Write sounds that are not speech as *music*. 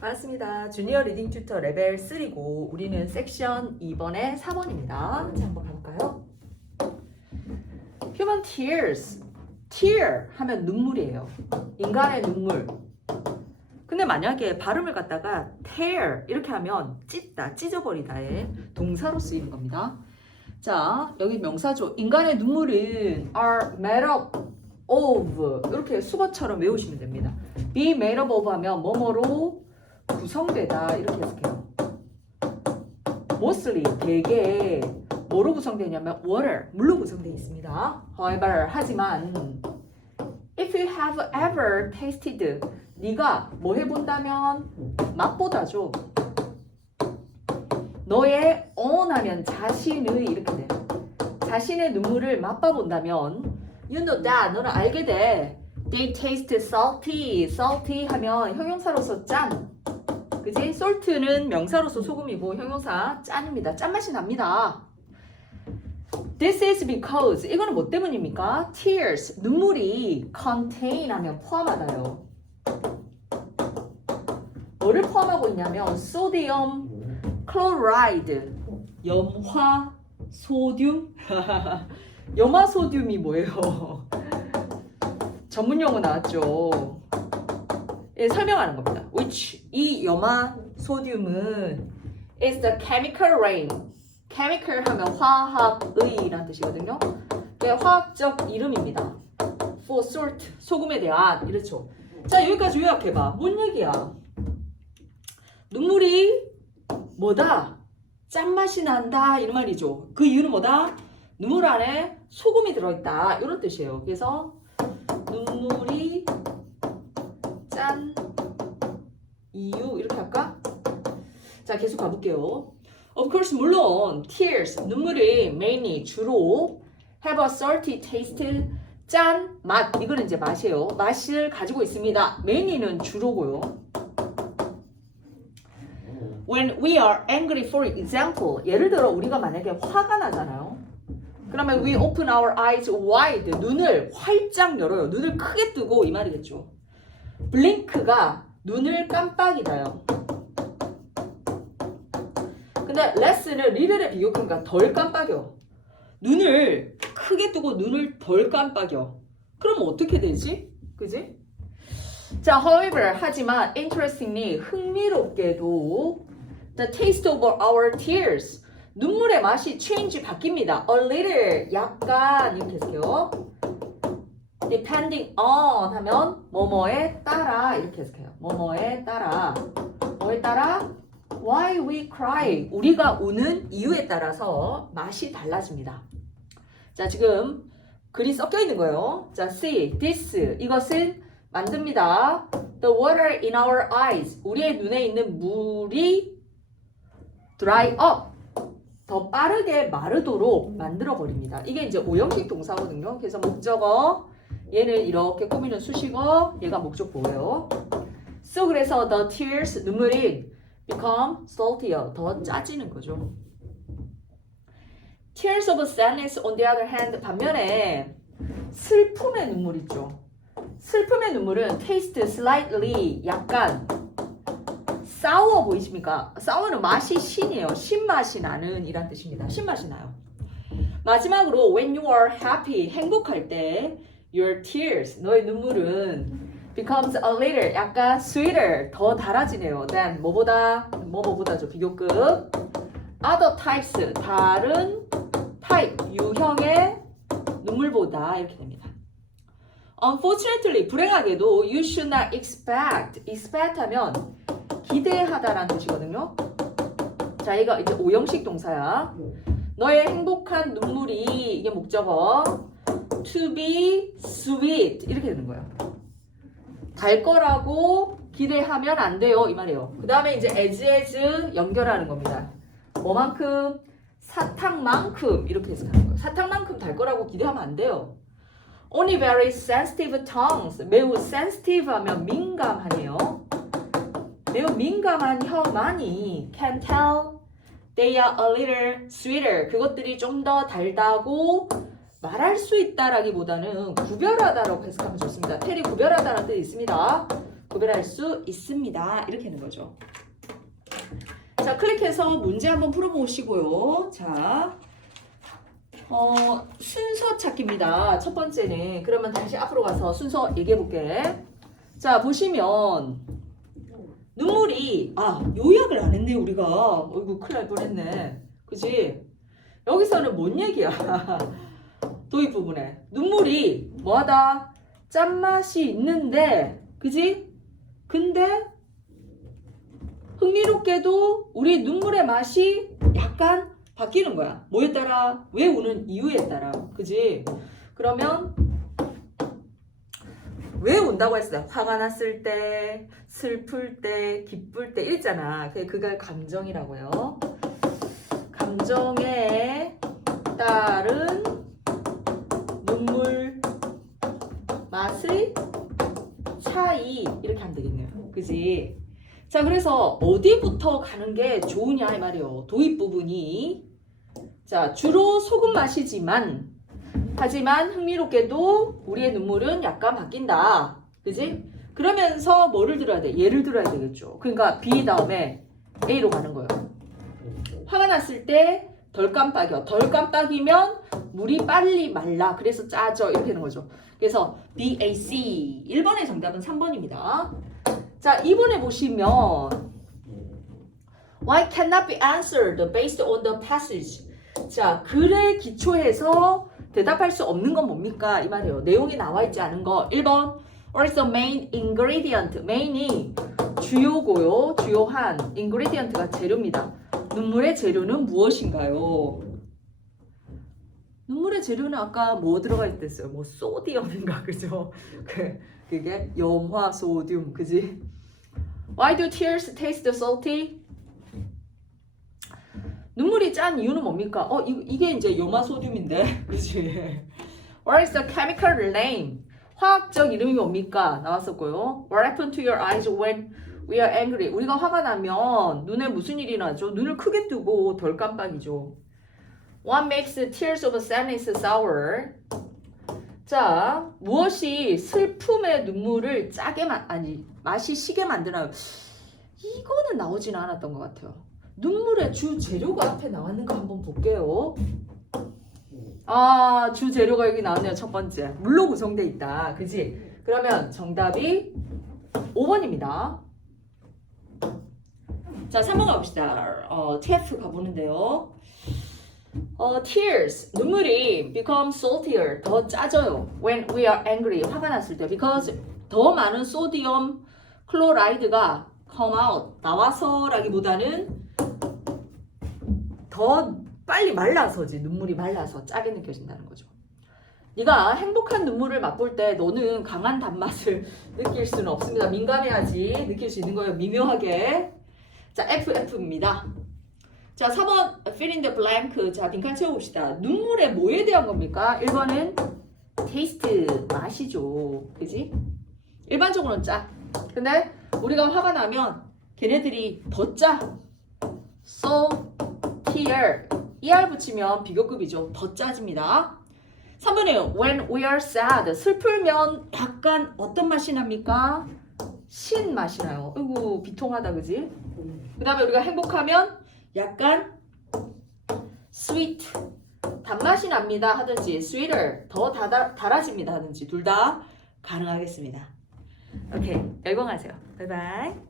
반갑습니다. 주니어 리딩 튜터 레벨 3고 우리는 섹션 2번의 4번입니다. 자, 한번 가볼까요? Human tears. tear 하면 눈물이에요. 인간의 눈물. 근데 만약에 발음을 갖다가 tear 이렇게 하면 찢다, 찢어버리다의 동사로 쓰이는 겁니다. 자, 여기 명사죠. 인간의 눈물은 are made up of 이렇게 수거처럼 외우시면 됩니다. Be made up of 하면 뭐뭐로 구성되다 이렇게 해석해요. mostly 대개 뭐로 구성되냐면 water 물로 구성되어 있습니다. However 하지만 if you have ever tasted 네가 뭐 해본다면 맛보다죠. 너의 own 하면 자신의 이렇게 돼. 자신의 눈물을 맛봐본다면 you know that 너는 알게 돼. They taste salty. salty 하면 형용사로서 짠. 그지? salt는 명사로서 소금이고 형용사 짠입니다. 짠맛이 납니다. This is because 이거는 뭐 때문입니까? Tears 눈물이 contain 하면 포함하다요. 뭐를 포함하고 있냐면 sodium chloride 염화 소듐 *laughs* 염화 소듐이 뭐예요? 전문 용어 나왔죠. 예, 설명하는 겁니다. Which 이 염화 소듐은 is the chemical rain. chemical 하면 화학의라는 뜻이거든요. 네, 화학적 이름입니다. for salt 소금에 대한 이렇죠. 자 여기까지 요약해봐. 뭔 얘기야? 눈물이 뭐다? 짠맛이 난다 이런 말이죠. 그 이유는 뭐다? 눈물 안에 소금이 들어있다 이런 뜻이에요. 그래서 눈물이 짠 이유 이렇게 할까? 자 계속 가볼게요. Of course 물론 tears 눈물이 mainly 주로 have a salty taste 짠 맛 이거는 이제 맛이에요. 맛을 가지고 있습니다. mainly는 주로고요. When we are angry, for example, 예를 들어 우리가 만약에 화가 나잖아요. 그러면 we open our eyes wide, 눈을 활짝 열어요. 눈을 크게 뜨고 이 말이겠죠. Blink가 눈을 깜빡이다요. 근데 less는 little에 비교하니까 덜 깜빡여. 눈을 크게 뜨고 눈을 덜 깜빡여. 그럼 어떻게 되지? 그지? 자, however, 하지만 interestingly, 흥미롭게도 the taste of our tears 눈물의 맛이 change 바뀝니다. A little 약간 이렇게 해석해요. Depending on 하면 뭐뭐에 따라 이렇게 해석해요. 뭐뭐에 따라 뭐에 따라 why we cry 우리가 우는 이유에 따라서 맛이 달라집니다. 자, 지금 글이 섞여 있는 거예요. 자, see this 이것은 만듭니다. The water in our eyes 우리의 눈에 있는 물이 dry up 더 빠르게 마르도록 만들어 버립니다. 이게 이제 오형식 동사거든요. 그래서 목적어 얘는 이렇게 꾸미는 수식어 얘가 목적보예요. So 그래서 the tears 눈물이 become saltier 더 짜지는 거죠. Tears of sadness on the other hand 반면에 슬픔의 눈물 있죠. 슬픔의 눈물은 taste slightly 약간 sour 보이십니까? sour는 맛이 신이에요. 신맛이 나는 이란 뜻입니다. 신맛이 나요. 마지막으로 when you are happy 행복할 때 your tears 너의 눈물은 becomes a little 약간 sweeter 더 달아지네요. than 뭐보다 뭐 뭐보다죠 비교급 other types 다른 타입 유형의 눈물보다 이렇게 됩니다. Unfortunately 불행하게도 you should not expect expect 하면 기대하다라는 뜻이거든요. 자, 이거 이제 오형식 동사야. 너의 행복한 눈물이 이게 목적어 to be sweet 이렇게 되는 거예요. 달 거라고 기대하면 안 돼요 이 말이에요. 그 다음에 이제 as as 연결하는 겁니다. 뭐만큼 사탕만큼 이렇게 해석하는 거예요. 사탕만큼 달 거라고 기대하면 안 돼요. Only very sensitive tongues 매우 sensitive 하면 민감하네요. 매우 민감한 혀만이 can tell they are a little sweeter. 그것들이 좀 더 달다고 말할 수 있다라기보다는 구별하다라고 해석하면 좋습니다. 텔이 구별하다라는 뜻이 있습니다. 구별할 수 있습니다. 이렇게 하는 거죠. 자, 클릭해서 문제 한번 풀어보시고요. 자, 어, 순서 찾기입니다. 첫 번째는. 그러면 다시 앞으로 가서 순서 얘기해 볼게. 자, 보시면, 눈물이, 아, 요약을 안 했네, 우리가. 어이구, 큰일 날 뻔했네. 그지? 여기서는 뭔 얘기야? 도입 부분에. 눈물이 뭐하다? 짠맛이 있는데, 그지? 근데, 흥미롭게도 우리 눈물의 맛이 약간 바뀌는 거야. 뭐에 따라? 왜 우는 이유에 따라. 그지? 그러면 왜 운다고 했어요? 화가 났을 때, 슬플 때, 기쁠 때 있잖아. 그게 감정이라고요. 감정에 따른 눈물 맛의 차이 이렇게 하면 되겠네요. 그지? 자, 그래서 어디부터 가는 게 좋으냐 이 말이에요. 도입 부분이 자, 주로 소금 맛이지만 하지만 흥미롭게도 우리의 눈물은 약간 바뀐다. 그지? 그러면서 뭐를 들어야 돼? 예를 들어야 되겠죠. 그러니까 B 다음에 A로 가는 거예요. 화가 났을 때 덜 깜빡여. 덜 깜빡이면 물이 빨리 말라. 그래서 짜져. 이렇게 되는 거죠. 그래서 B, A, C. 1번의 정답은 3번입니다. 자, 2번에 보시면 Why cannot be answered based on the passage? 자, 글의 기초해서 대답할 수 없는 건 뭡니까? 이 말이에요. 내용이 나와 있지 않은 거. 1번 What is the main ingredient? main이 주요고요. 주요한 ingredient가 재료입니다. 눈물의 재료는 무엇인가요? 눈물의 재료는 아까 뭐 들어가 있댔어요? 뭐 소디움인가 *laughs* 그죠? 그 그게 염화 소듐 그지? Why do tears taste salty? 눈물이 짠 이유는 뭡니까? 어 이, 이게 이제 염화 소듐인데 *laughs* 그지? What is the chemical name? 화학적 이름이 뭡니까? 나왔었고요. What happened to your eyes when we are angry? 우리가 화가 나면 눈에 무슨 일이 나죠? 눈을 크게 뜨고 덜 깜빡이죠. What makes the tears of sadness sour? 자, 무엇이 슬픔의 눈물을 짜게 만 아니 맛이 시게 만드나요? 이거는 나오진 않았던 것 같아요. 눈물의 주 재료가 앞에 나왔는가 한번 볼게요. 아, 주 재료가 여기 나왔네요. 첫 번째. 물로 구성돼 있다. 그지? 그러면 정답이 5번입니다. 자, 3번 가봅시다. 어, TF 가보는데요. 어, tears 눈물이 become saltier 더 짜져요 when we are angry 화가 났을 때 because 더 많은 소디움 클로라이드가 come out 나와서라기보다는 더 빨리 말라서지 눈물이 말라서 짜게 느껴진다는 거죠. 네가 행복한 눈물을 맛볼 때 너는 강한 단맛을 *laughs* 느낄 수는 없습니다. 민감해야지 느낄 수 있는 거예요. 미묘하게. 자, FF입니다. 자, 4번 fill in the blank. 자, 빈칸 채워봅시다. 눈물의 뭐에 대한 겁니까? 1번은 taste 맛이죠. 그지? 일반적으로는 짜. 근데 우리가 화가 나면 걔네들이 더 짜. so tear. er 붙이면 비교급이죠. 더 짜집니다. 3번이에요. When we are sad. 슬플면 약간 어떤 맛이 납니까? 신 맛이 나요. 아이고 비통하다 그지? 그 다음에 우리가 행복하면 약간 sweet 단맛이 납니다 하든지 sweeter 더 달아, 달아집니다 하든지 둘 다 가능하겠습니다. 오케이 열공하세요. 바이바이.